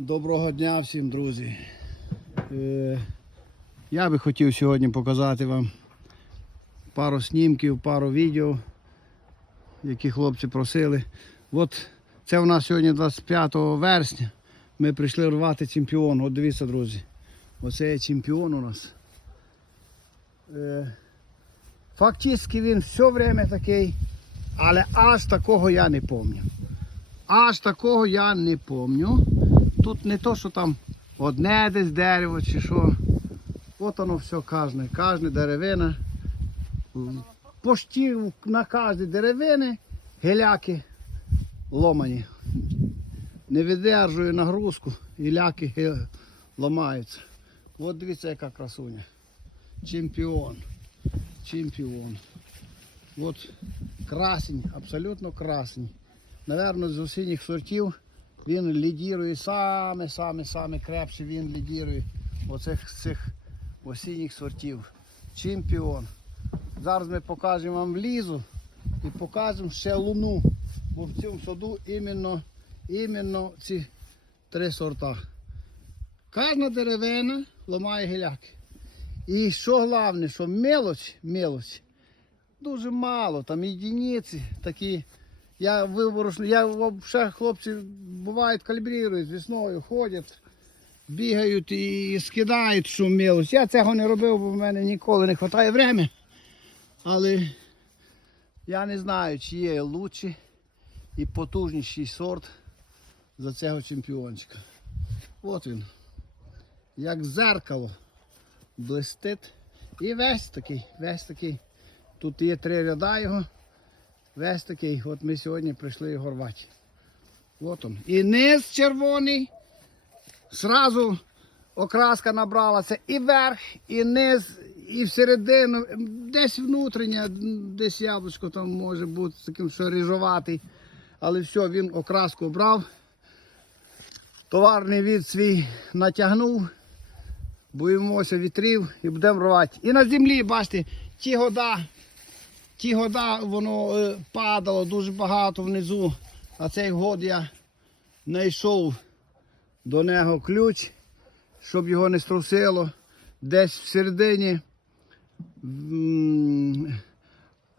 Доброго дня всім, друзі. Е, Я би хотів сьогодні показати вам пару снімків, пару відео, які хлопці просили. От це у нас сьогодні 25 вересня. Ми прийшли рвати чемпіон. От дивіться, друзі. Оце є чемпіон у нас. Е, Фактично він все время такий, але аж такого я не пам'ятаю. Аж такого я не пам'ятаю. Тут не то, що там одне десь дерево чи що. От воно все кожне, кожне деревина. Почти на кожній деревині геляки ломані. Не видержує нагрузку, гіляки ге- ламаються. От дивіться, яка красуня. Чемпіон. Чемпіон. От красень, абсолютно красень. Наверно, з осінніх сортів він лідірує саме, саме, саме крепше він лідірує оцих цих осінніх сортів. Чемпіон. Зараз ми покажемо вам лізу і покажемо ще луну. Бо в цьому саду іменно, іменно ці три сорта. Кожна деревина ламає гіляки. І що головне, що мелоч, мелоч, дуже мало, там єдиниці такі. Я виборочно, я взагалі хлопці бувають калібрують весною, ходять, бігають і скидають що мелоч. Я цього не робив, бо в мене ніколи не вистачає времени. Але я не знаю, чи є лучший і потужніший сорт за цього чемпіончика. От він. Як зеркало блистить. І весь такий, весь такий. Тут є три ряда його. Весь такий. От ми сьогодні прийшли його рвати. От он. І низ червоний. Зразу окраска набралася і верх, і низ, і всередину. Десь внутрішнє, десь яблучко там може бути таким, що ріжоватий. Але все, він окраску брав. Товарний від свій натягнув. Боїмося вітрів і будемо рвати. І на землі, бачите, ті года, ті года воно е, падало дуже багато внизу. А цей год я знайшов до нього ключ, щоб його не струсило. Десь в середині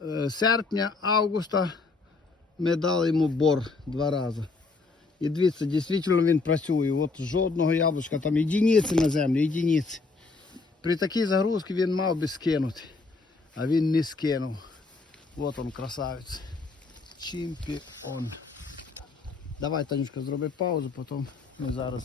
е, серпня, августа ми дали йому бор два рази. І дивіться, дійсно він працює. От жодного яблучка, там єдиниці на землі, єдиниці. При такій загрузці він мав би скинути, а він не скинув. От он красавець. Чемпіон. Давай, Танюшка, зроби паузу, потім ми зараз